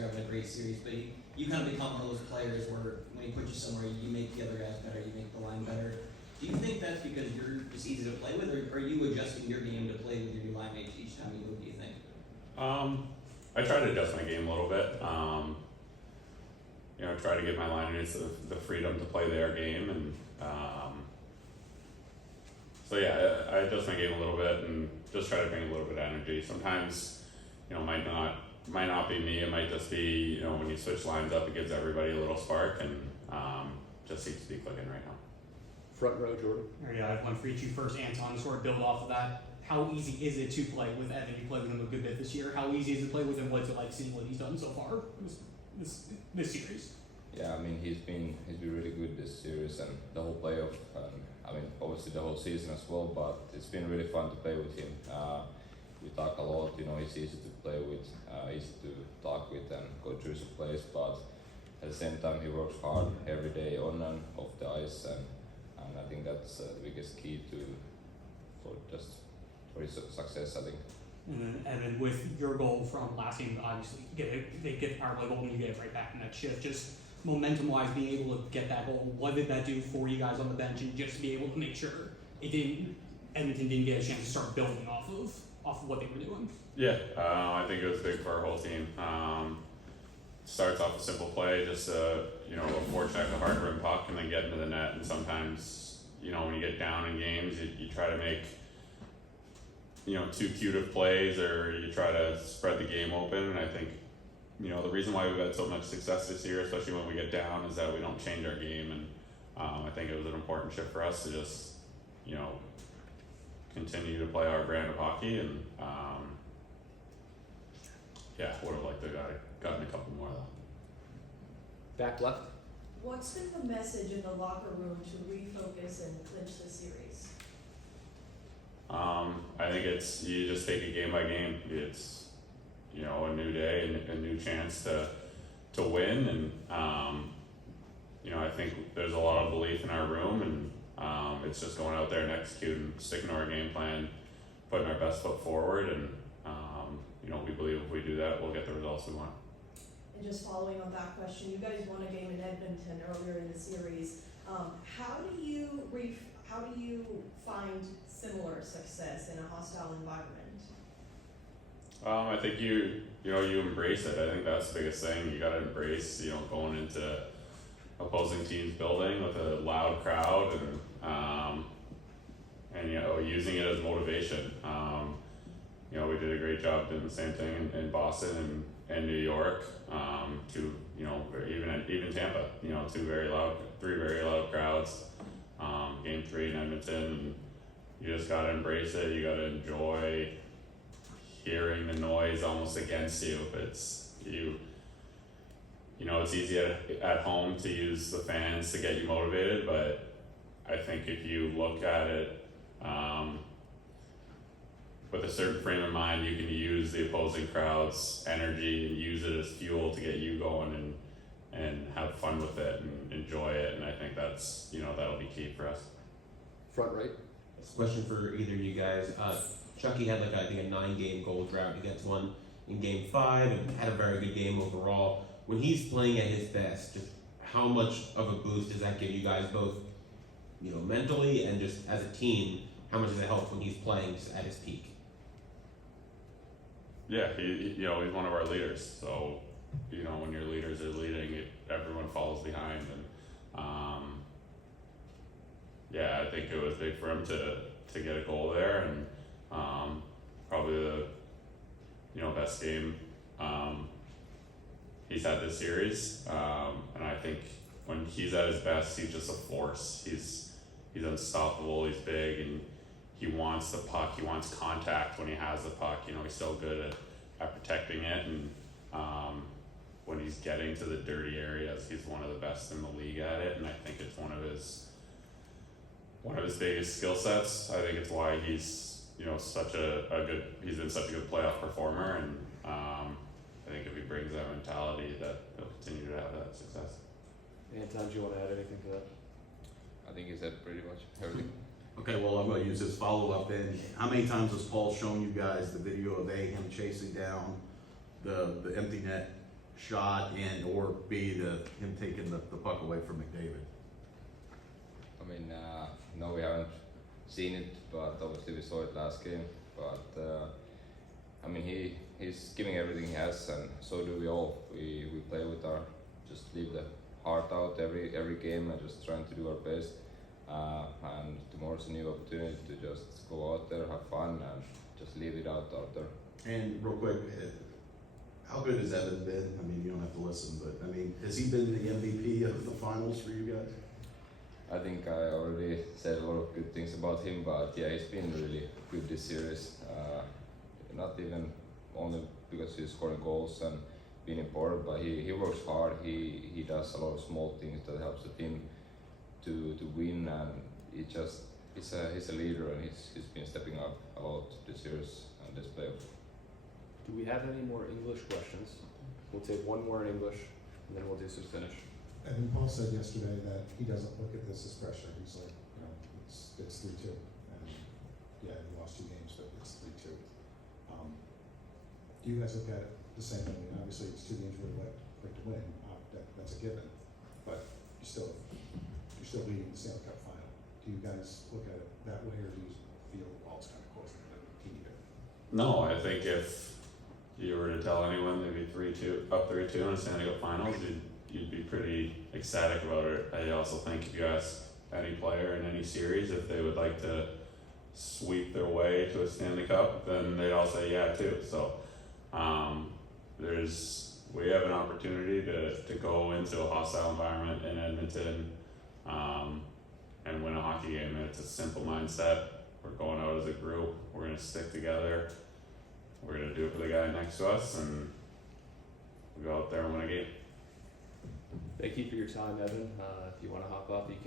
you're having a great series, but you kind of become one of those players where when he puts you somewhere, you make the other guys better, you make the line better. Do you think that's because you're just easy to play with, or are you adjusting your game to play with your new line mates each time you move, do you think? I try to adjust my game a little bit. Try to give my line mates the freedom to play their game, and I adjust my game a little bit and just try to bring a little bit of energy. Sometimes, might not be me. It might just be, when you switch lines up, it gives everybody a little spark, and just seems to be clicking right now. Front row, Jordan. Yeah, I have one for each of you first, Anton, to sort of build off of that. How easy is it to play with Evan? You played with him a good bit this year. How easy is it to play with him? What's it like seeing what he's done so far this series? Yeah, I mean he's been really good this series and the whole playoff. Obviously the whole season as well. But it's been really fun to play with him. We talk a lot. He's easy to play with, easy to talk with, and go through some plays. But at the same time, he works hard every day on and off the ice, and I think that's the biggest key for his success, I think. And then Evan, with your goal from last game, obviously they get the power play goal and you get it right back in that shift. Just momentum-wise, being able to get that goal, what did that do for you guys on the bench, and just be able to make sure Edmonton didn't get a chance to start building off of what they were doing? Yeah, I think it was big for our whole team. Starts off a simple play, just a forecheck, a hard rim puck, and then get into the net. And sometimes, when you get down in games, you try to make too cute of plays, or you try to spread the game open. And I think the reason why we've had so much success this year, especially when we get down, is that we don't change our game. And I think it was an important shift for us to just continue to play our brand of hockey, and would have liked to have gotten a couple more though. Back left. What's been the message in the locker room to refocus and clinch the series? I think you just take it game by game. It's a new day and a new chance to win, and I think there's a lot of belief in our room, and it's just going out there and executing, sticking to our game plan, putting our best foot forward, and we believe if we do that, we'll get the results we want. And just following on that question, you guys won a game in Edmonton earlier in the series. How do you find similar success in a hostile environment? I think you embrace it. I think that's the biggest thing. You got to embrace going into opposing teams' building with a loud crowd, and using it as motivation. We did a great job doing the same thing in Boston and New York, even Tampa. Three very loud crowds. Game 3 in Edmonton, and you just gotta embrace it. You gotta enjoy hearing the noise almost against you. It's easy at home to use the fans to get you motivated, but I think if you look at it with a certain frame of mind, you can use the opposing crowd's energy and use it as fuel to get you going and have fun with it and enjoy it. And I think that's that'll be key for us. Front right. This question for either of you guys. Chucky had I think a 9-game goal drought. He gets one in Game 5 and had a very good game overall. When he's playing at his best, just how much of a boost does that give you guys both, mentally and just as a team? How much does it help when he's playing at his peak? Yeah, he's one of our leaders. So, when your leaders are leading, everyone follows behind. And I think it was big for him to get a goal there, and probably the best game he's had this series. And I think when he's at his best, he's just a force. He's unstoppable. He's big, and he wants the puck. He wants contact when he has the puck. He's so good at protecting it, and when he's getting to the dirty areas, he's one of the best in the league at it. And I think it's one of his biggest skill sets. I think it's why he's he's been such a good playoff performer, and I think if he brings that mentality, that he'll continue to have that success. Anton, do you want to add anything to that? I think he said pretty much everything. Okay, well, I'm going to use this follow-up then. How many times has Paul shown you guys the video of him chasing down the empty net shot and or B, him taking the puck away from McDavid? I mean, no, we haven't seen it, but obviously we saw it last game. But I mean, he's giving everything he has, and so do we all. We play with our, just leave the heart out every game and just trying to do our best. And tomorrow's a new opportunity to just go out there, have fun, and just leave it out there. And real quick, how good has Evan been? I mean, you don't have to listen, but I mean, has he been the MVP of the finals for you guys? I think I already said a lot of good things about him, but yeah, he's been really good this series. Not even only because he's scoring goals and being important, but he works hard. He does a lot of small things that helps the team to win, and he's a leader, and he's been stepping up a lot this series and this playoff. Do we have any more English questions? We'll take one more in English, and then we'll do some Finnish. And Paul said yesterday that he doesn't look at this as pressure. He's like, you know, it's 3-2, and yeah, he lost 2 games, but it's 3-2. Do you guys look at it the same way? I mean, obviously, it's 2 games we would like to win. That's a given, but you're still leading the Stanley Cup Final. Do you guys look at it that way, or do you feel well, it's kind of close to the team here? No, I think if you were to tell anyone they'd be 3-2, up 3-2 in the Stanley Cup Finals, you'd be pretty ecstatic about it. I also think if you ask any player in any series if they would like to sweep their way to a Stanley Cup, then they'd all say yeah too. So we have an opportunity to go into a hostile environment in Edmonton and win a hockey game, and it's a simple mindset. We're going out as a group, we're going to stick together, we're going to do it for the guy next to us, and we'll go out there and win a game. Thank you for your time, Evan. If you want to hop off, you can.